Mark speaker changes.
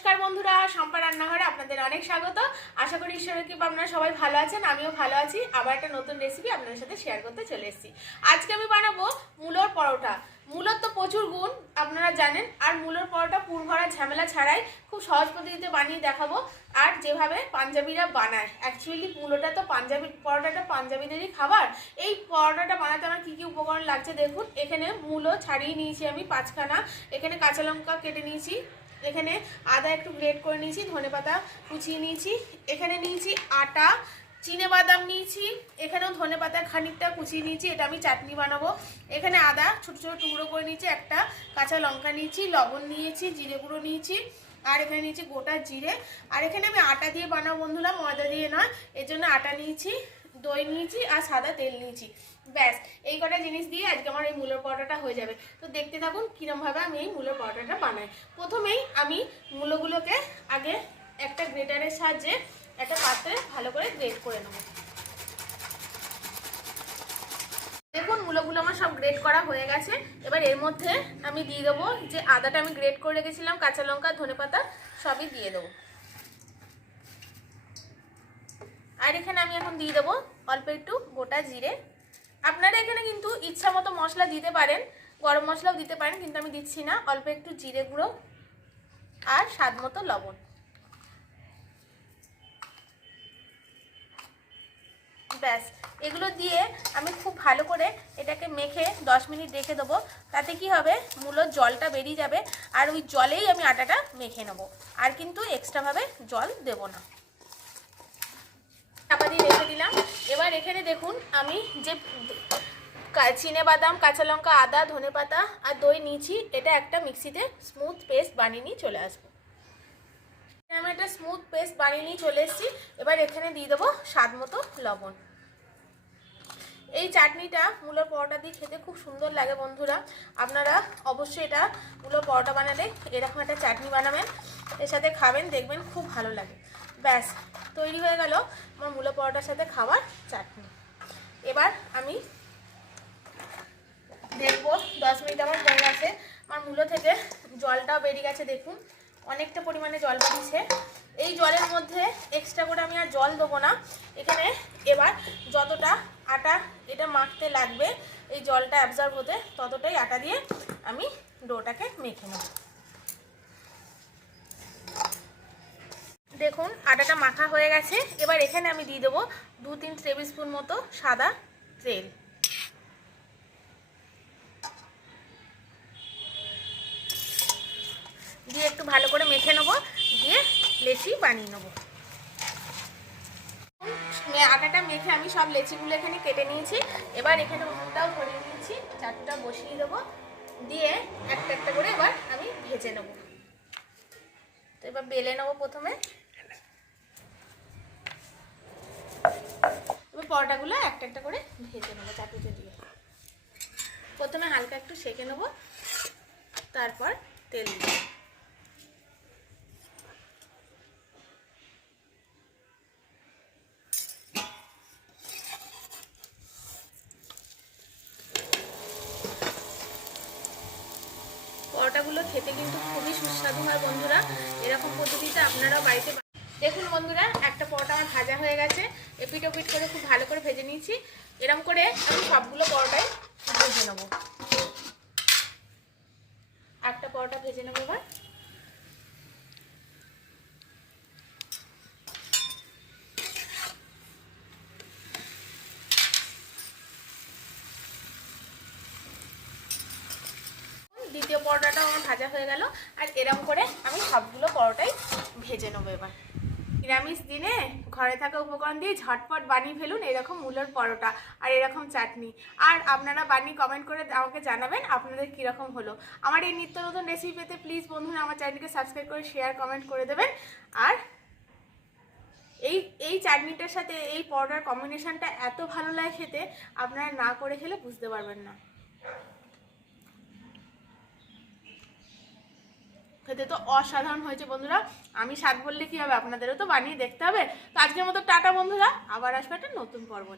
Speaker 1: নমস্কার বন্ধুরা সম্পা রান্নাঘরে আপনাদের অনেক স্বাগত। আশা করি ঈশ্বরের কৃপা আপনারা সবাই ভালো আছেন, আমিও ভালো আছি। আবার একটা নতুন রেসিপি আপনাদের সাথে শেয়ার করতে চলে এসেছি। আজকে আমি বানাবো মূলোর পরোটা। মূলোর তো প্রচুর গুণ, আপনারা জানেন, আর মূলোর পরোটা পুর ভরা ঝামেলা ছাড়াই খুব সহজ পদ্ধতিতে বানিয়ে দেখাবো। আর যেভাবে পাঞ্জাবিরা বানায় অ্যাকচুয়ালি মূলোটা তো পাঞ্জাবি, পরোটাটা পাঞ্জাবিদেরই খাবার। এই পরোটাটা বানাতে আমার কী কী উপকরণ লাগছে দেখুন। এখানে মূলো ছাড়িয়ে নিয়েছি আমি পাঁচখানা। এখানে কাঁচা লঙ্কা কেটে নিয়েছি। এখানে আদা একটু গ্রেট করে নিয়েছি ধনেপাতা কুচিয়ে নিয়েছি। এখানে নিয়েছি আটা, চিনে বাদাম নিয়েছি। এখানেও ধনেপাতা খানিকটা কুচিয়ে নিয়েছি, এটা আমি চাটনি বানাবো। এখানে আদা, ছোট ছোট টুকরো করে নিয়েছি, একটা কাঁচা লঙ্কা নিয়েছি, লবণ নিয়েছি, জিরে গুঁড়ো নিয়েছি, আর এখানে নিয়েছি গোটা জিরে। আর এখানে আমি আটা দিয়ে বানাবো বন্ধুরা, ময়দা দিয়ে নয়, এর জন্য আটা নিয়েছি। দই নিয়েছি আর সাদা তেল নিয়েছি। ব্যাস, এই কটা জিনিস দিয়ে আজকে আমার এই মূলের পরোটাটা হয়ে যাবে। তো দেখতে থাকুন কীরমভাবে আমি এই মূলের পরোটাটা বানাই। প্রথমেই আমি মূলগুলোকে আগে একটা গ্রেটারের সাহায্যে একটা পাত্রে ভালো করে গ্রেট করে নেব। দেখুন, মূলগুলো আমার সব গ্রেট করা হয়ে গেছে। এবার এর মধ্যে আমি দিয়ে দেবো যে আদাটা আমি গ্রেট করে রেখেছিলাম, কাঁচা লঙ্কা, ধনেপাতা, সবই দিয়ে দেবো। আর এখানে আমি এখন দিয়ে দেবো অল্প একটু গোটা জিরে। আপনারা এখানে কিন্তু ইচ্ছা মতো মশলা দিতে পারেন, গরম মশলাও দিতে পারেন, কিন্তু আমি দিচ্ছি না। অল্প একটু জিরে গুঁড়ো আর স্বাদ মতো লবণ। ব্যাস, এগুলো দিয়ে আমি খুব ভালো করে এটাকে মেখে 10 মিনিট রেখে দেবো। তাতে কি হবে? মূলত জলটা বেরিয়ে যাবে। আর ওই জলেই আমি আটাটা মেখে নেব। আর কিন্তু এক্সট্রাভাবে জল দেব না চাপা দিয়ে রেখে দিলাম এবার এখানে দেখুন, আমি যে চিনে বাদাম কাঁচা লঙ্কা, আদা ধনে পাতা আর দই নিয়েছি, এটা একটা মিক্সিতে স্মুথ পেস্ট বানিয়ে নিয়ে চলে আসব। আমি একটা স্মুথ পেস্ট বানিয়ে নিয়ে চলে এসেছি, এবার এখানে দিয়ে দেবো স্বাদ মতো লবণ। এই চাটনিটা মূলোর পরোটা দিয়ে খেতে খুব সুন্দর লাগে বন্ধুরা। আপনারা অবশ্যই এটা মূলোর পরোটা বানালে এরকম একটা চাটনি বানাবেন, এর সাথে খাবেন, দেখবেন খুব ভালো লাগে। ব্যাস, তৈরি হয়ে গেল আমার মূলো পরোটার সাথে খাওয়ার চাটনি। এবার আমি দেখব, দশ মিনিট আমার হয়ে গেছে। আমার মূলো থেকে জলটাও বেরিয়ে গেছে, দেখুন। অনেকটা পরিমাণে জল বেরিয়েছে। এই জলের মধ্যে এক্সট্রা করে আমি আর জল দেবো না। এখানে এবার যতটা আটা এটা মাখতে লাগবে, এই জলটা অ্যাবজর্ব হতে, ততটাই আটা দিয়ে আমি ডোটাকে মেখে নেব। দেখুন, আটাটা মাখা হয়ে গেছে। এবার এখানে আমি দিয়ে দেবো দু তিন টেবিল স্পুন মতো সাদা তেল। দিয়ে একটু ভালো করে মেখে নেব, দিয়ে লেচি বানিয়ে নেব। আটাটা মেখে আমি সব লেচিগুলো এখানে কেটে নিয়েছি। এবার এখানে উনুনটাও ধরিয়ে নিয়েছি চারটা বসিয়ে দেবো। দিয়ে একটা একটা করে এবার আমি ভেজে নেব। তো এবার বেলে নেব প্রথমে। পরোটাগুলো একটা একটা করে ভেজে নেব চাটুতে দিয়ে। প্রথমে হালকা একটু সেঁকে নেব, তারপর তেল দিয়ে পরোটাগুলো খেতে কিন্তু খুবই সুস্বাদু হয় বন্ধুরা। এরকম পদ্ধতিতে আপনারাও বাড়িতে দেখুন বন্ধুরা পরোটা আমার ভাজা হয়ে গেছে। এপিট ওপিট করে খুব ভালো করে ভেজে নিয়েছি। এরকম করে আমি সবগুলো পরোটাই ভেজে নেব। একটা পরোটা ভেজে নেব এবার। দ্বিতীয় পরোটাটাও আমার ভাজা হয়ে গেল। আর এরকম করে আমি সবগুলো পরোটাই ভেজে নেব এবার। নিরামিষ দিনে ঘরে থাকা উপকরণ দিয়ে ঝটপট বানিয়ে ফেলুন এরকম মূলোর পরোটা আর এরকম চাটনি। আর আপনারা বানিয়ে কমেন্ট করে আমাকে জানাবেন আপনাদের কীরকম হলো। আমার এই নিত্য নতুন রেসিপি পেতে প্লিজ বন্ধুরা আমার চ্যানেলকে সাবস্ক্রাইব করে শেয়ার কমেন্ট করে দেবেন। আর এই এই চাটনিটার সাথে এই পরোটার কম্বিনেশানটা এত ভালো লাগে খেতে, আপনারা না করে খেলে বুঝতে পারবেন না। খেতে তো অসাধারণ হয়েছে বন্ধুরা। আমি স্বাদ বললে কি হবে, আপনাদেরও তো বানিয়ে দেখতে হবে। তো আজকের মতো টাটা বন্ধুরা, আবার আসবে একটা নতুন পর্ব